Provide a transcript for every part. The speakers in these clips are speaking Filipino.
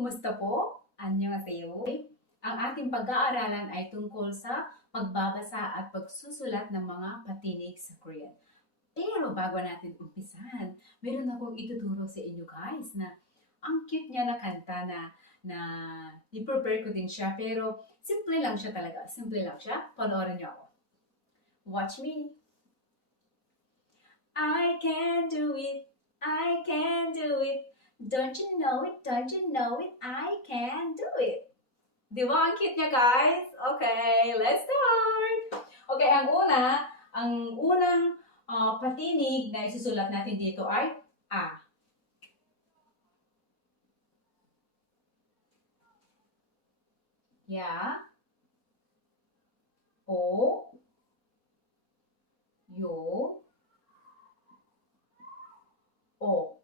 Kumusta po? Annyeonghaseyo. Ang ating pag-aaralan ay tungkol sa pagbabasa at pagsusulat ng mga patinig sa Korean. Pero bago natin umpisahan, meron akong ituturo sa inyo guys na ang cute niya na kanta na i-prepare ko din siya pero simple lang siya talaga. Simple lang siya. Panoorin niyo ako. Watch me. I can do it. I can do it. Don't you know it? Don't you know it? I can do it. Di ba? Ang cute niya, guys. Okay, let's start. Okay, ang unang patinig na isusulat natin dito ay A. Ya. O. Yo. O.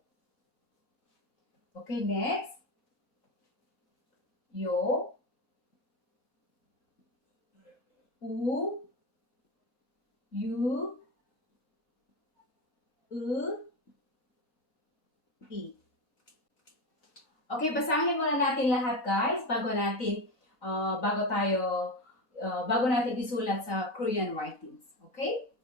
Okay, next. Yo. U. Yu. I. Okay, basahin muna natin lahat guys bago natin isulat sa Korean writings. Okay?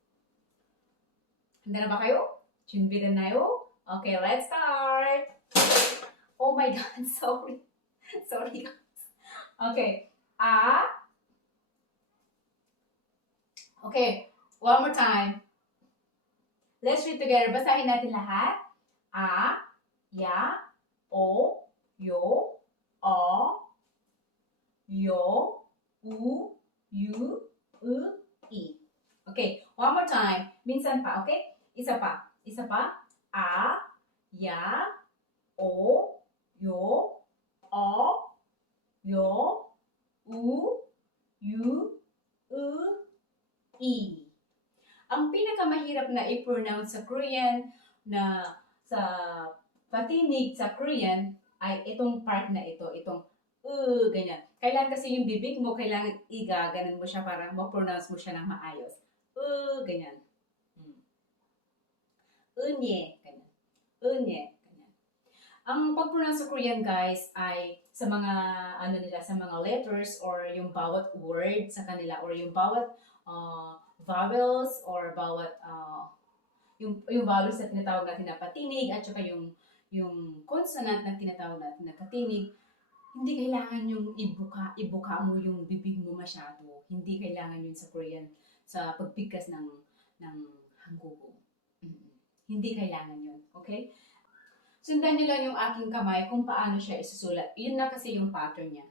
Handa na ba kayo? 준비 됐나요? Okay, let's start. Oh my God, sorry. Sorry guys. Okay. A. Okay, one more time. Let's read together. Basahin natin lahat. A, ya, o, yo, yo, yu, i. Okay, one more time. Minsan pa, okay? Isa pa. Isa pa. A, ya, o, yo, yo, yu, i. Ang pinakamahirap na i-pronounce sa Korean na sa patinig sa Korean ay itong part na ito, itong ganyan. Kailangan kasi yung bibig mo, kailangan ganun mo siya para ma-pronounce mo siya ng maayos. Ganyan. Unye, ganyan. Unye, ganyan. Ang pag-pronounce sa Korean guys ay sa mga sa mga letters or yung bawat word sa kanila or yung bawat vowels or bawat yung vowels na tinatawag natin na patinig at saka yung consonant na tinatawag natin na patinig, hindi kailangan yung ibuka mo yung bibig mo masyado. Hindi kailangan yun sa Korean sa pagpigkas ng hanggugo. Hindi kailangan yun. Okay? Sundan niyo lang yung aking kamay kung paano siya isusulat. Yun na kasi yung pattern niya.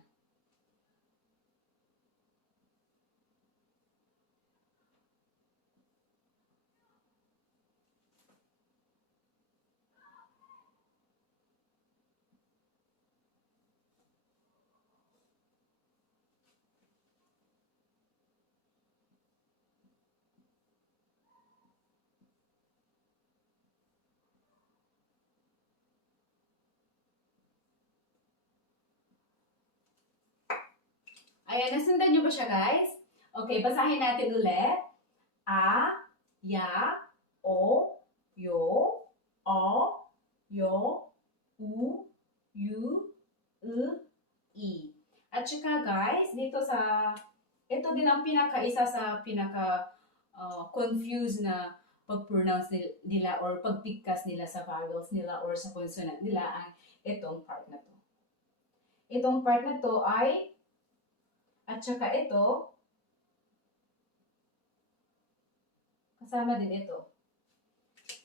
Ayan, nasundan niyo ba siya guys? Okay, basahin natin ulit. A, ya, o, yo, yu, i. At saka guys, ito din ang isa sa confused na pag-pronounce nila or pagpigkas nila sa vowels nila or sa consonant nila ang itong part na to. Itong part na to ay at saka ito, kasama din ito.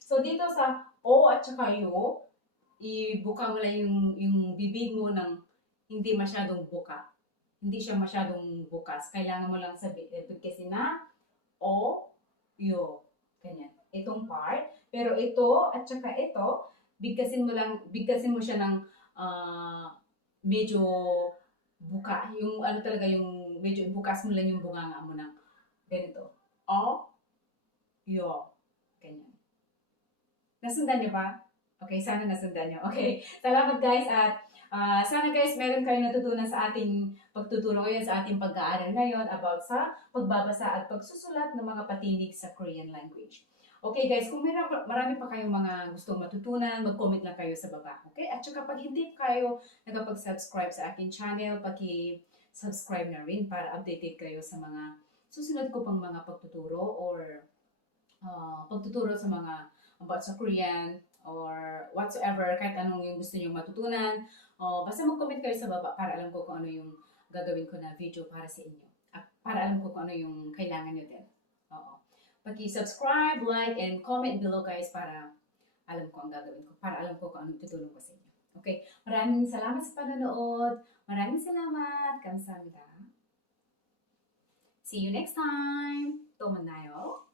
So, dito sa O at saka yo, ibuka mo lang yung bibig mo ng hindi masyadong buka. Hindi siya masyadong bukas. Kailangan mo lang bigkasin na O, yo. Ganyan. Itong part. Pero ito at saka ito, bigkasin mo siya ng medyo buka, yung talaga yung medyo bukas mo lang yung bunganga mo ng ganito. O, yo. Ganyan. Nasundan niyo ba? Okay, sana nasundan niyo. Okay, salamat guys at sana guys meron kayong natutunan sa ating pagtuturo ngayon sa ating pag-aaral ngayon about sa pagbabasa at pagsusulat ng mga patinig sa Korean language. Okay guys, kung marami pa kayong mga gustong matutunan, mag-comment lang kayo sa baba. Okay? At saka pag hindi kayo nakapag-subscribe sa akin channel, paki-subscribe na rin para updated kayo sa mga susunod ko pang mga pagtuturo or pagtuturo sa mga about sa Korean or whatsoever, kahit anong yung gusto nyo matutunan. Basta mag-comment kayo sa baba para alam ko kung ano yung gagawin ko na video para sa inyo. At para alam ko kung ano yung kailangan nyo din. Oo. Paki-subscribe, like, and comment below guys para alam ko ang gagawin ko. Para alam ko kung anong tutulong ko sa inyo. Okay? Maraming salamat sa panonood. Maraming salamat. Kamsahamnida. See you next time. 또 만나요.